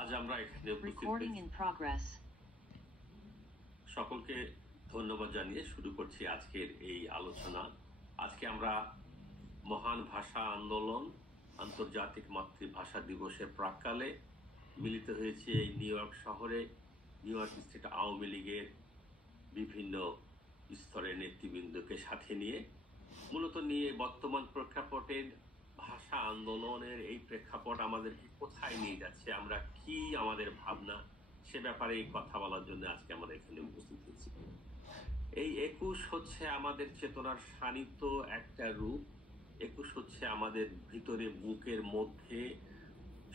আজ আমরা এখানে উপস্থিত সকলকে ধন্যবাদ জানিয়ে শুরু করছি আজকের এই আলোচনা। আজকে আমরা মহান ভাষা আন্দোলন আন্তর্জাতিক মাতৃভাষা দিবসের প্রাক্কালে মিলিত হয়েছে এই নিউ ইয়র্ক শহরে নিউ ইয়র্ক স্টেট আওয়ামী লীগের বিভিন্ন স্তরের নেতৃবৃন্দকে সাথে নিয়ে মূলত নিয়ে বর্তমান প্রেক্ষাপটের ভাষা আন্দোলনের এই প্রেক্ষাপট আমাদেরকে কোথায় নিয়ে যাচ্ছে, আমরা কি আমাদের ভাবনা সে ব্যাপারে কথা বলার জন্য আজকে আমরা এখানে উপস্থিত হয়েছি। এই 21 হচ্ছে আমাদের চেতনার শানিত একটা রূপ। 21 হচ্ছে আমাদের ভিতরে বুকের মধ্যে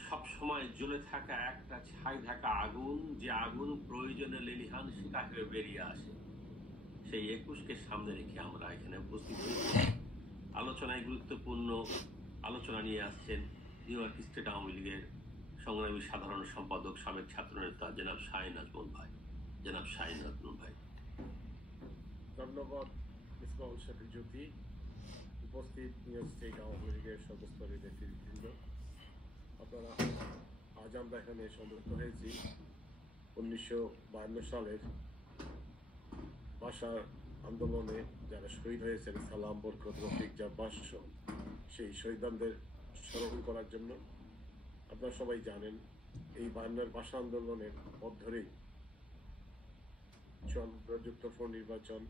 সবসময় জ্বলে থাকা একটা ছাই থাকা আগুন, যে আগুন প্রয়োজনে লেলিহান সেটা হয়ে বেরিয়ে আসে। সেই 21কে সামনে রেখে আমরা এখানে উপস্থিত হয়েছি। আলোচনায় গুরুত্বপূর্ণ আলোচনা নিয়ে আসছেন নিউ ইয়র্ক স্টেট আওয়ামী লীগের সংগ্রামী সাধারণ সম্পাদক সাবেক ছাত্রনেতা জনাব শাহীন নাজমুল ভাই। জনাব শাহীন নাজমুল ভাই। ধন্যবাদ মিসবাহুল শফিক জ্যোতি। উপস্থিত নিউ ইয়র্ক স্টেট আওয়ামী লীগের সর্বস্তরের নেতৃবৃন্দ, আপনারা আজ আমরা এখানে সমবেত হয়েছি 1952 সালের ভাষা আন্দোলনে যারা শহীদ হয়েছেন সালাম, বরকত, রফিক, জাব্বাস সেই শহীদদের স্মরণ করার জন্য। আপনারা সবাই জানেন এই 52 ভাষা আন্দোলনের পথ ধরেই যুক্ত ফোর নির্বাচন,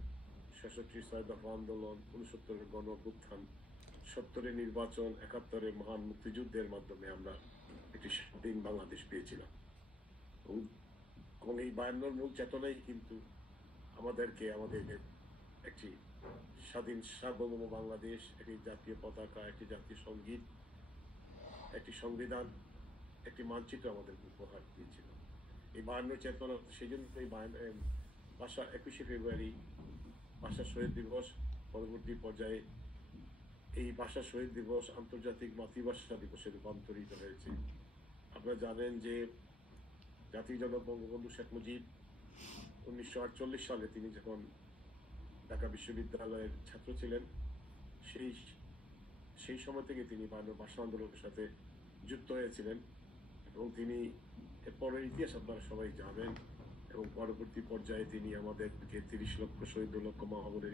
66 দফা আন্দোলন, 69 গণ অভ্যুত্থান, 70 নির্বাচন, 71 মহান মুক্তিযুদ্ধের মাধ্যমে আমরা একটি স্বাধীন বাংলাদেশ পেয়েছিলাম। এবং এই 52 মূল চেতনাই কিন্তু আমাদেরকে আমাদের একটি স্বাধীন সার্বভৌম বাংলাদেশ, একটি জাতীয় পতাকা, একটি জাতীয় সঙ্গীত, একটি সংবিধান, একটি মানচিত্র আমাদের উপহার দিয়েছিল। এই 52 চেতনা, সেই জন্য এই ভাষা 21শে ফেব্রুয়ারি ভাষা শহীদ দিবস, পরবর্তী পর্যায়ে এই ভাষা শহীদ দিবস আন্তর্জাতিক মাতৃভাষা দিবসে রূপান্তরিত হয়েছে। আপনারা জানেন যে জাতির জনক বঙ্গবন্ধু শেখ মুজিব 1948 সালে তিনি যখন ঢাকা বিশ্ববিদ্যালয়ের ছাত্র ছিলেন, সেই সময় থেকে তিনি ভাষা আন্দোলনের সাথে যুক্ত হয়েছিলেন এবং তিনি এরপরের ইতিহাস আপনারা সবাই জানেন। এবং পরবর্তী পর্যায়ে তিনি আমাদেরকে 30 লক্ষ শহীদ, লক্ষ মা বোনের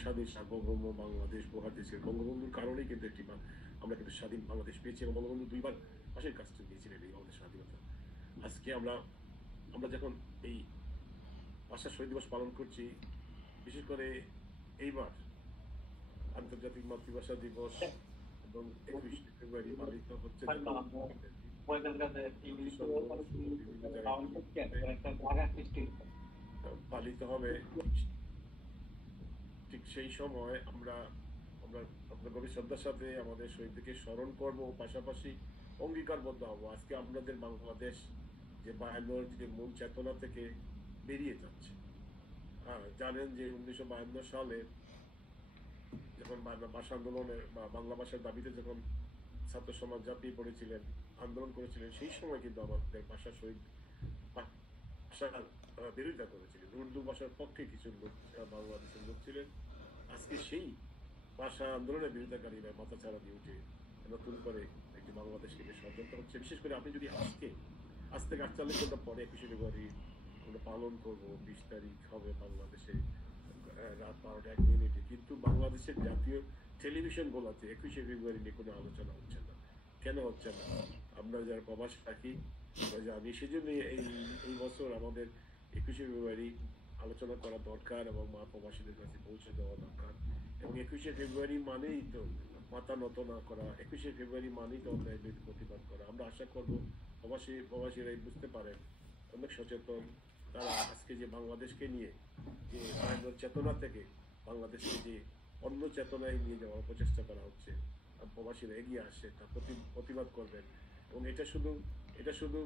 স্বাধীন সার্বভৌম বাংলাদেশ উপহার দিয়েছিলেন। বঙ্গবন্ধুর কারণেই কিন্তু আমরা কিন্তু স্বাধীন বাংলাদেশ পেয়েছি এবং বঙ্গবন্ধু 2বার পাশের কাজটা দিয়েছিলেন এই আমাদের স্বাধীনতা। আজকে আমরা যখন এই ভাষা শহীদ দিবস পালন করছি, বিশেষ করে এইবার আন্তর্জাতিক মাতৃভাষা দিবস এবং 21শে ফেব্রুয়ারি পালিত হচ্ছে পালিত হবে। ঠিক সেই সময় আমরা আপনার গভীর শ্রদ্ধার সাথে আমাদের শহীদদেরকে স্মরণ করব, পাশাপাশি অঙ্গীকারবদ্ধ হব আজকে আপনাদের বাংলাদেশ যে 52 যে মূল চেতনা থেকে বেরিয়ে যাচ্ছে। জানেন যে 1952 সালে যখন ভাষা আন্দোলনে বা বাংলা ভাষার দাবিতে যখন ছাত্র সমাজ ঝাঁপিয়ে পড়েছিলেন, আন্দোলন করেছিলেন, সেই সময় কিন্তু আমাদের ভাষা শহীদ ভাষার বিরোধিতা করেছিলেন। উর্দু ভাষার পক্ষে কিছু লোক বাংলাদেশের লোক ছিলেন। আজকে সেই ভাষা আন্দোলনের বিরোধিতাকারীরা মাথা ছাড়া দিয়ে উঠে নতুন করে একটি বাংলাদেশকে ষড়যন্ত্র হচ্ছে। বিশেষ করে আপনি যদি আজ থেকে 48 ঘন্টা পরে 21শে ফেব্রুয়ারি আমরা পালন করবো, 20 তারিখ হবে বাংলাদেশে রাত 12টা 1 মিনিটে, কিন্তু বাংলাদেশের জাতীয় টেলিভিশন গুলোতে 21শে ফেব্রুয়ারি নিয়ে কোনো আলোচনা হচ্ছে না। কেন হচ্ছে না? আমরা যারা প্রবাস থাকি জানি। সেজন্য এই বছর আমাদের 21শে ফেব্রুয়ারি আলোচনা করা দরকার এবং মা প্রবাসীদের কাছে পৌঁছে দেওয়া দরকার। এবং 21শে ফেব্রুয়ারি মানেই তো মাথা নত না করা, 21শে ফেব্রুয়ারি মানেই তো অন্যায় প্রতিবাদ করা। আমরা আশা করব প্রবাসীরাই বুঝতে পারেন, অনেক সচেতন তারা আজকে যে বাংলাদেশকে নিয়ে যে চেতনা থেকে বাংলাদেশকে যে অন্য চেতনায় নিয়ে যাওয়ার প্রচেষ্টা করা হচ্ছে, প্রবাসীরা এগিয়ে আসছে, তা প্রতিবাদ করবেন। এবং এটা শুধু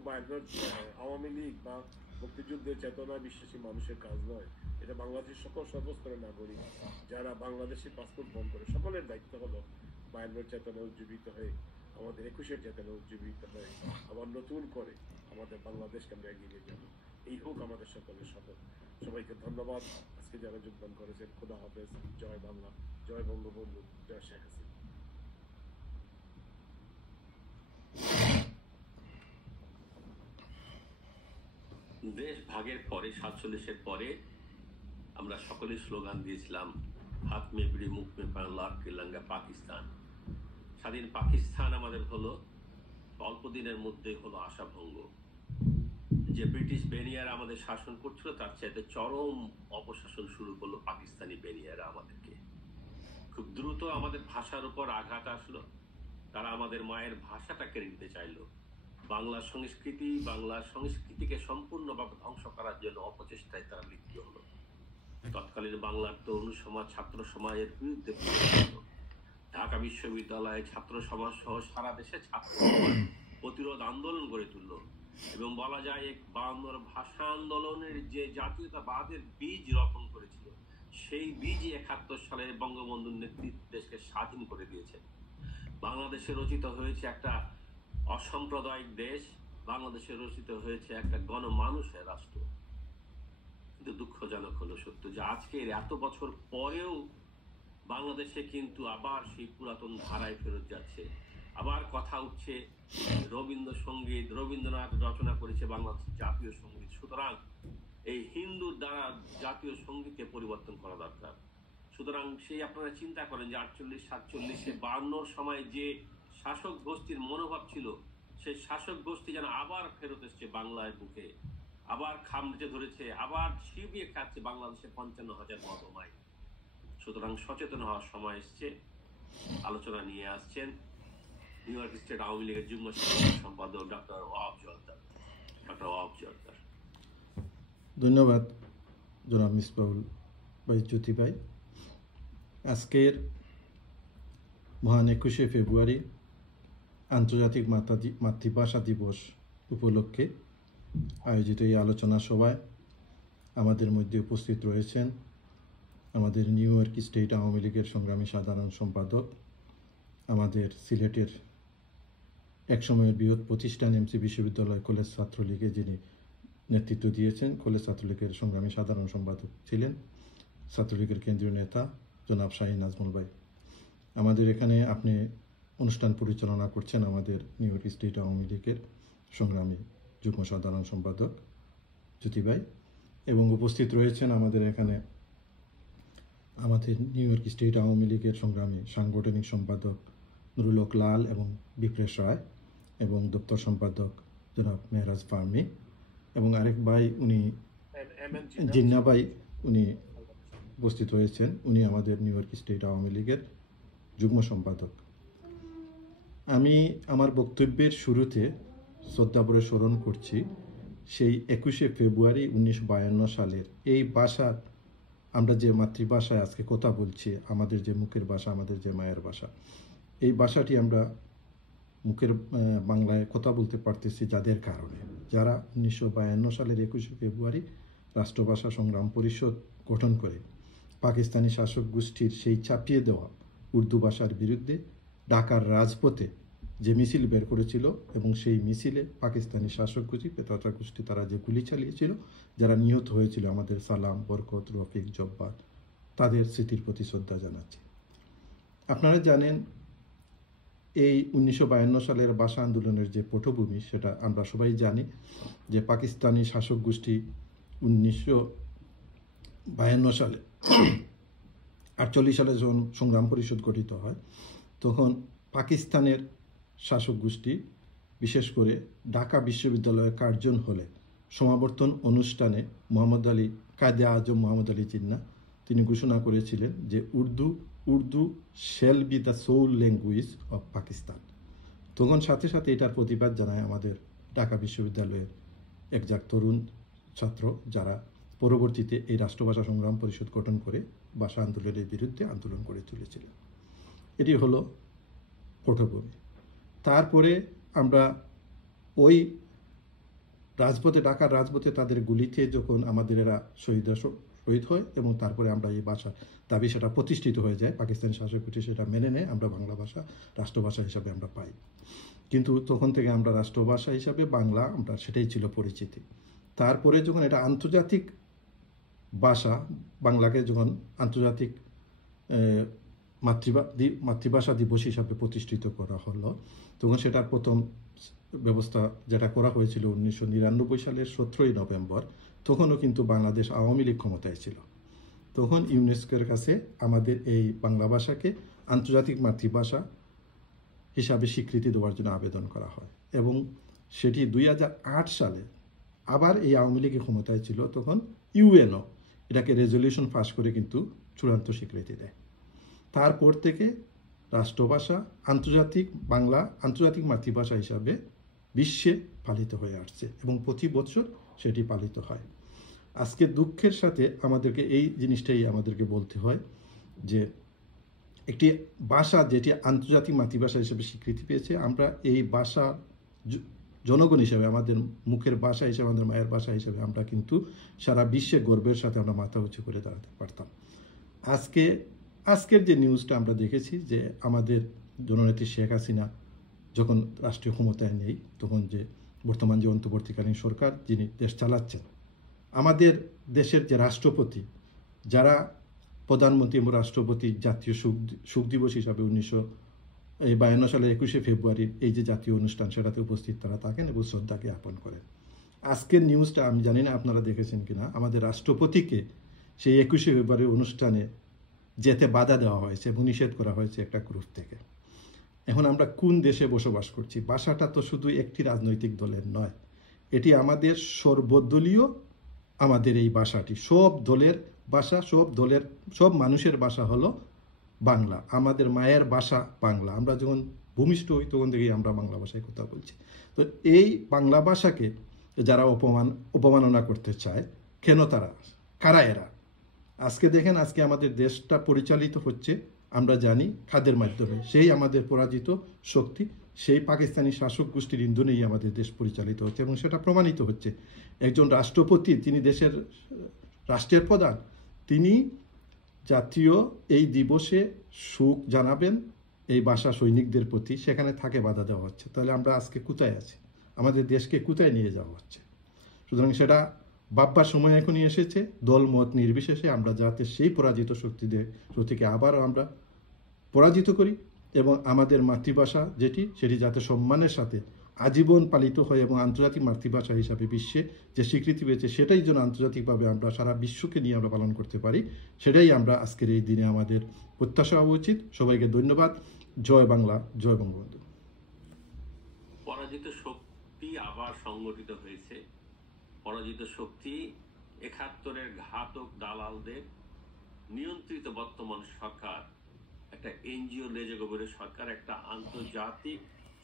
আওয়ামী লীগ বা মুক্তিযুদ্ধের চেতনা বিশ্বাসী মানুষের কাজ নয়, এটা বাংলাদেশের সকল সর্বস্তরের নাগরিক যারা বাংলাদেশের পাসপোর্ট বন্ধ করে সকলের দায়িত্ব হলো 52 চেতনা উজ্জীবিত হয়ে, আমাদের 21-এর চেতনা উজ্জীবিত হয়ে আবার নতুন করে আমাদের বাংলাদেশকে আমরা এগিয়ে নিয়ে যাবো। এই হোক আমাদের সকলের শপথ। সবাইকে ধন্যবাদ আজকে যারা যোগদান করেছেন। খোদা হাফেজ। জয় বাংলা, জয় বঙ্গবন্ধু, জয় শেখ হাসিনা। দেশ ভাগের পরে 47-এর পরে আমরা সকলে স্লোগান দিয়েছিলাম, হাত মে বিড়ি মুখ মে পান লাখ তিরঙ্গা পাকিস্তান। স্বাধীন পাকিস্তান আমাদের হলো, অল্প দিনের মধ্যে হলো আশাভঙ্গ। যে ব্রিটিশ বেনিয়ারা আমাদের শাসন করছিল তার চাইতে চরম অপশাসন শুরু করলো পাকিস্তানি বেনিয়ারা আমাদেরকে। খুব দ্রুত আমাদের ভাষার উপর আঘাত আসলো। তারা আমাদের মায়ের ভাষাটা কেড়ে নিতে চাইলো। বাংলা সংস্কৃতিকে সম্পূর্ণভাবে ধ্বংস করার জন্য অপচেষ্টায় তারা লিপ্ত হলো। তৎকালীন বাংলার তরুণ সমাজ, ছাত্র সমাজের বিরুদ্ধে ঢাকা বিশ্ববিদ্যালয়ে ছাত্র সমাজ সহ সারা দেশে ছাত্র সমাজ প্রতিরোধ আন্দোলন গড়ে তুলল। এবং বলা যায় 52 ভাষা আন্দোলনের যে জাতীয়তাবাদের বীজ রোপণ করেছিল, সেই বীজই 71 সালে বঙ্গবন্ধুর নেতৃত্বে দেশকে স্বাধীন করে দিয়েছে। বাংলাদেশে রচিত হয়েছে একটা অসাম্প্রদায়িক দেশ, বাংলাদেশে রচিত হয়েছে একটা গণমানুষের রাষ্ট্র। কিন্তু দুঃখজনক হলো সত্য যে আজকের এত বছর পরেও বাংলাদেশে কিন্তু আবার সেই পুরাতন ধারায় ফেরত যাচ্ছে। আবার কথা উঠছে রবীন্দ্রসঙ্গীত, রবীন্দ্রনাথ রচনা করেছে বাংলাদেশের জাতীয় সঙ্গীত। সুতরাং এই হিন্দুর দ্বারা জাতীয় সঙ্গীতকে পরিবর্তন করা দরকার। সুতরাং সেই আপনারা চিন্তা করেন যে 48-47-এ 52 সময় যে শাসক গোষ্ঠীর মনোভাব ছিল, সেই শাসক গোষ্ঠী যেন আবার ফেরত এসছে বাংলার বুকে, আবার খামড়ে ধরেছে, আবার শিবিয়ে খাচ্ছে বাংলাদেশে 55,000 বর্গমাইল। সুতরাং সচেতন হওয়ার সময় এসছে। আলোচনা নিয়ে আসছেন নিউ ইয়র্ক স্টেট আওয়ামী লীগের যুগ্ম সম্পাদক ডক্টর ওয়াহাব জোয়ারদার। ধন্যবাদ জনাব মিসবাহুল ভাই, জ্যোতি ভাই। আজকের মহান 21শে ফেব্রুয়ারি আন্তর্জাতিক মাতৃভাষা দিবস উপলক্ষে আয়োজিত এই আলোচনা সভায় আমাদের মধ্যে উপস্থিত রয়েছেন আমাদের নিউ ইয়র্ক স্টেট আওয়ামী লীগের সংগ্রামী সাধারণ সম্পাদক, আমাদের সিলেটের একসময়ের বৃহৎ প্রতিষ্ঠান এমসি বিশ্ববিদ্যালয় কলেজ ছাত্রলীগে যিনি নেতৃত্ব দিয়েছেন, কলেজ ছাত্রলীগের সংগ্রামী সাধারণ সম্পাদক ছিলেন, ছাত্রলীগের কেন্দ্রীয় নেতা জনাব শাহীন নাজমুল ভাই। আমাদের এখানে আপনি অনুষ্ঠান পরিচালনা করছেন আমাদের নিউ ইয়র্ক স্টেট আওয়ামী লীগের সংগ্রামী যুগ্ম সাধারণ সম্পাদক জ্যোতি ভাই, এবং উপস্থিত রয়েছেন আমাদের এখানে আমাদের নিউ ইয়র্ক স্টেট আওয়ামী লীগের সংগ্রামী সাংগঠনিক সম্পাদক নুরুল হক লাল এবং বিপ্রেশ রায়, এবং দপ্তর সম্পাদক জনাব মেহরাজ ফার্মি, এবং আরেক ভাই উনি জিন্না ভাই, উনি উপস্থিত হয়েছেন। উনি আমাদের নিউ ইয়র্ক স্টেট আওয়ামী লীগের যুগ্ম সম্পাদক। আমি আমার বক্তব্যের শুরুতে শ্রদ্ধাভরে স্মরণ করছি সেই 21শে ফেব্রুয়ারি 1952 সালের এই ভাষার, আমরা যে মাতৃভাষায় আজকে কথা বলছি, আমাদের যে মুখের ভাষা, আমাদের যে মায়ের ভাষা, এই ভাষাটি আমরা মুখের বাংলায় কথা বলতে পারতেছি যাদের কারণে, যারা 1952 সালের 21শে ফেব্রুয়ারি রাষ্ট্রভাষা সংগ্রাম পরিষদ গঠন করে পাকিস্তানি শাসক গোষ্ঠীর সেই চাপিয়ে দেওয়া উর্দু ভাষার বিরুদ্ধে ঢাকার রাজপথে যে মিছিল বের করেছিল, এবং সেই মিছিলে পাকিস্তানি শাসক গোষ্ঠী, পেতাওয়াটা গোষ্ঠী, তারা যে গুলি চালিয়েছিল, যারা নিহত হয়েছিল আমাদের সালাম, বরকত, রফিক, জব্বার, তাদের স্মৃতির প্রতি শ্রদ্ধা জানাচ্ছি। আপনারা জানেন এই 1952 সালের ভাষা আন্দোলনের যে পটভূমি, সেটা আমরা সবাই জানি যে পাকিস্তানি শাসক গোষ্ঠী 1952 সালে 48 সালে যখন সংগ্রাম পরিষদ গঠিত হয়, তখন পাকিস্তানের শাসক গোষ্ঠী বিশেষ করে ঢাকা বিশ্ববিদ্যালয়ের কার্জন হলে সমাবর্তন অনুষ্ঠানে মোহাম্মদ আলী, কায়দে আজম মোহাম্মদ আলী জিন্না, তিনি ঘোষণা করেছিলেন যে Urdu shall be the sole language of Pakistan. তখন সাথে সাথে এটার প্রতিবাদ জানায় আমাদের ঢাকা বিশ্ববিদ্যালয়ের একজাক তরুণ ছাত্র, যারা পরবর্তীতে এই রাষ্ট্রভাষা সংগ্রাম পরিষদ গঠন করে ভাষা আন্দোলনের বিরুদ্ধে আন্দোলন করে তুলেছিলেন। এটি হলো পটভূমি। তারপরে আমরা ওই রাজপথে, ঢাকার রাজপথে তাদের গুলিতে যখন আমাদের এরা শহীদ হয়, এবং তারপরে আমরা এই ভাষার দাবি সেটা প্রতিষ্ঠিত হয়ে যায়, পাকিস্তানি শাসক গোষ্ঠী সেটা মেনে নেয়, আমরা বাংলা ভাষা রাষ্ট্রভাষা হিসাবে আমরা পাই। কিন্তু তখন থেকে আমরা রাষ্ট্রভাষা হিসাবে বাংলা, আমরা সেটাই ছিল পরিচিতি। তারপরে যখন এটা আন্তর্জাতিক ভাষা, বাংলাকে যখন আন্তর্জাতিক মাতৃভাষা দিবস হিসাবে প্রতিষ্ঠিত করা হলো, তখন সেটার প্রথম ব্যবস্থা যেটা করা হয়েছিল 1999 সালের 17ই নভেম্বর, তখনও কিন্তু বাংলাদেশ আওয়ামী লীগ ক্ষমতায় ছিল। তখন ইউনেস্কোর কাছে আমাদের এই বাংলা ভাষাকে আন্তর্জাতিক মাতৃভাষা হিসাবে স্বীকৃতি দেওয়ার জন্য আবেদন করা হয়, এবং সেটি 2008 সালে আবার এই আওয়ামী লীগের ক্ষমতায় ছিল, তখন ইউএনও এটাকে রেজলিউশন পাস করে কিন্তু চূড়ান্ত স্বীকৃতি দেয়। তারপর থেকে রাষ্ট্রভাষা বাংলা আন্তর্জাতিক মাতৃভাষা হিসাবে বিশ্বে পালিত হয়ে আসছে, এবং প্রতি বছর সেটি পালিত হয়। আজকে দুঃখের সাথে আমাদেরকে এই জিনিসটাই আমাদেরকে বলতে হয় যে একটি ভাষা যেটি আন্তর্জাতিক মাতৃভাষা হিসেবে স্বীকৃতি পেয়েছে, আমরা এই ভাষা জনগণ হিসেবে, আমাদের মুখের ভাষা হিসেবে, আমাদের মায়ের ভাষা হিসেবে আমরা কিন্তু সারা বিশ্বে গর্বের সাথে আমরা মাথা উঁচু করে দাঁড়াতে পারতাম। আজকের যে নিউজটা আমরা দেখেছি যে আমাদের জননেত্রী শেখ হাসিনা যখন রাষ্ট্রীয় ক্ষমতায় নেই, তখন যে বর্তমান যে অন্তর্বর্তীকালীন সরকার যিনি দেশ চালাচ্ছেন, আমাদের দেশের যে রাষ্ট্রপতি, যারা প্রধানমন্ত্রী এবং রাষ্ট্রপতি জাতীয় শোক দিবস হিসাবে 1952 সালের 21শে ফেব্রুয়ারির এই যে জাতীয় অনুষ্ঠান, সেটাতে উপস্থিত তারা থাকেন এবং শ্রদ্ধা জ্ঞাপন করেন। আজকের নিউজটা আমি জানি না আপনারা দেখেছেন কিনা, আমাদের রাষ্ট্রপতিকে সেই 21শে ফেব্রুয়ারির অনুষ্ঠানে যেতে বাধা দেওয়া হয়েছে এবং নিষেধ করা হয়েছে একটা গ্রুপ থেকে। এখন আমরা কোন দেশে বসবাস করছি? ভাষাটা তো শুধু একটি রাজনৈতিক দলের নয়, এটি আমাদের সর্বদলীয়, আমাদের এই ভাষাটি সব দলের ভাষা, সব মানুষের ভাষা হলো বাংলা। আমাদের মায়ের ভাষা বাংলা। আমরা যখন ভূমিষ্ঠ হই তখন থেকেই আমরা বাংলা ভাষায় কথা বলছি। তো এই বাংলা ভাষাকে যারা অপমাননা করতে চায়, কেন কারা এরা? আজকে দেখেন, আজকে আমাদের দেশটা পরিচালিত হচ্ছে, আমরা জানি খাদ্যের মাধ্যমে। সেই আমাদের পরাজিত শক্তি, সেই পাকিস্তানি শাসক গোষ্ঠীর ইন্ধনেই আমাদের দেশ পরিচালিত হচ্ছে, এবং সেটা প্রমাণিত হচ্ছে। একজন রাষ্ট্রপতি, তিনি দেশের রাষ্ট্রের প্রধান, তিনি জাতীয় এই দিবসে শোক জানাবেন এই ভাষা সৈনিকদের প্রতি, সেখানে থাকে বাধা দেওয়া হচ্ছে। তাহলে আমরা আজকে কোথায় আছি? আমাদের দেশকে কোথায় নিয়ে যাওয়া হচ্ছে? সুতরাং সেটা ভাববার সময় এখনই এসেছে, দল মত নির্বিশেষে আমরা যাতে সেই পরাজিত শক্তিকে আবারও আমরা পরাজিত করি, এবং আমাদের মাতৃভাষা সেটি যাতে সম্মানের সাথে আজীবন পালিত হয়, এবং আন্তর্জাতিক মাতৃভাষা হিসাবে বিশ্বে যে স্বীকৃতি পেয়েছে, সেটাই যেন আন্তর্জাতিকভাবে আমরা সারা বিশ্বকে নিয়ে আমরা পালন করতে পারি, সেটাই আমরা আজকের এই দিনে আমাদের প্রত্যাশা হওয়া উচিত। সবাইকে ধন্যবাদ। জয় বাংলা, জয় বঙ্গবন্ধু। পরাজিত শক্তি আবার সংগঠিত হয়েছে। পরাজিত শক্তি 71-এর ঘাতক দালালদের নিয়ন্ত্রিত বর্তমান সরকার, একটা এনজিও লেজেগোবরের সরকার, একটা আন্তর্জাতিক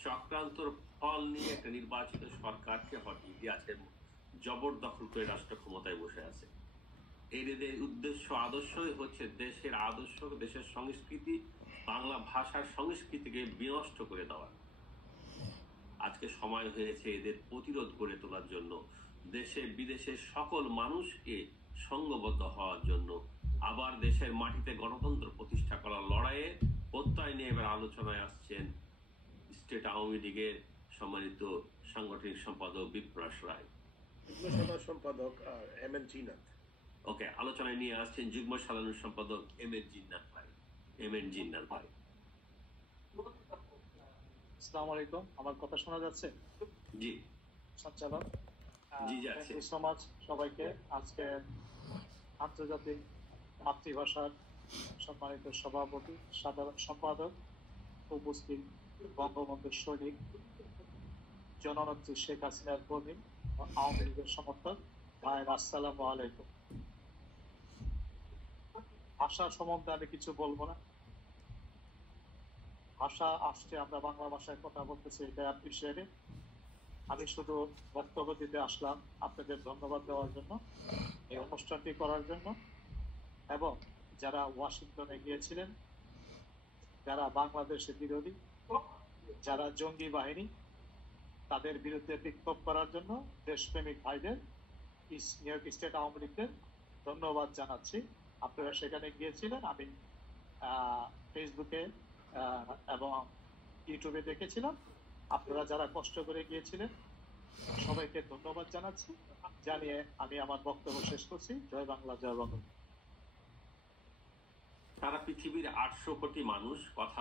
চক্রান্তর ফল নিয়ে একটা নির্বাচিত সরকারকে হটিয়ে দিয়েছেন, জবরদখল করে রাষ্ট্র ক্ষমতায় বসে আছে। এদের উদ্দেশ্য, আদর্শই হচ্ছে দেশের আদর্শ, দেশের সংস্কৃতি, বাংলা ভাষার সংস্কৃতিকে বিনষ্ট করে দেওয়া। আজকে সময় হয়েছে এদের প্রতিরোধ গড়ে তোলার জন্য, দেশে বিদেশের সকল মানুষকে সংঘবদ্ধ হওয়ার জন্য, আবার দেশের মাটিতে গণতন্ত্র প্রতিষ্ঠা করার লড়াইয়ে প্রত্যয় নিয়ে এবার আলোচনায় আসছেন স্টেট আওয়ামী লীগের সম্মানিত সাংগঠনিক সম্পাদক বিপ্রাস রায়, সাধারণ সম্পাদক এমএন জিন্নাত। ওকে, আলোচনায় নিয়ে আসছেন যুগ্ম সাধারণ সম্পাদক এমএন জিন্নাত ভাই। আসসালামু আলাইকুম, আমার কথা শোনা যাচ্ছে? জি সঞ্চালক, জি যাচ্ছে। থ্যাংক ইউ সো মাচ সবাইকে। আজকে আন্তর্জাতিক মাতৃভাষার সম্মানিত সভাপতি, সাধারণ সম্পাদক, উপস্থিত বঙ্গবন্ধুর সৈনিক, জননেত্রী শেখ হাসিনার কর্মী, আওয়ামী লীগের সমর্থক ভাইয়ের, আসসালামু আলাইকুম। ভাষা সম্বন্ধে আমি কিছু বলবো না। ভাষা আসছে, আমরা বাংলা ভাষায় কথা বলতেছি, এটা অ্যাপ্রিসিয়েট। আমি শুধু বক্তব্য দিতে আসলাম, আপনাদের ধন্যবাদ দেওয়ার জন্য, এই অনুষ্ঠানটি করার জন্য, এবং যারা ওয়াশিংটনে গিয়েছিলেন, যারা বাংলাদেশের বিরোধী, যারা জঙ্গি বাহিনী, তাদের বিরুদ্ধে বিক্ষোভ করার জন্য দেশপ্রেমিক ভাইদের, নিউ ইয়র্ক স্টেট আওয়ামী লীগের ধন্যবাদ জানাচ্ছি। আপনারা সেখানে গিয়েছিলেন, আমি ফেসবুকে এবং ইউটিউবে দেখেছিলাম। আপনারা যারা কষ্ট করে গিয়েছিলেন, সবাইকে ধন্যবাদ জানাচ্ছি, জানিয়ে আমি আমার বক্তব্য শেষ করছি। জয় বাংলা, জয় বঙ্গবন্ধু। সারা পৃথিবীর 800 কোটি মানুষ কথা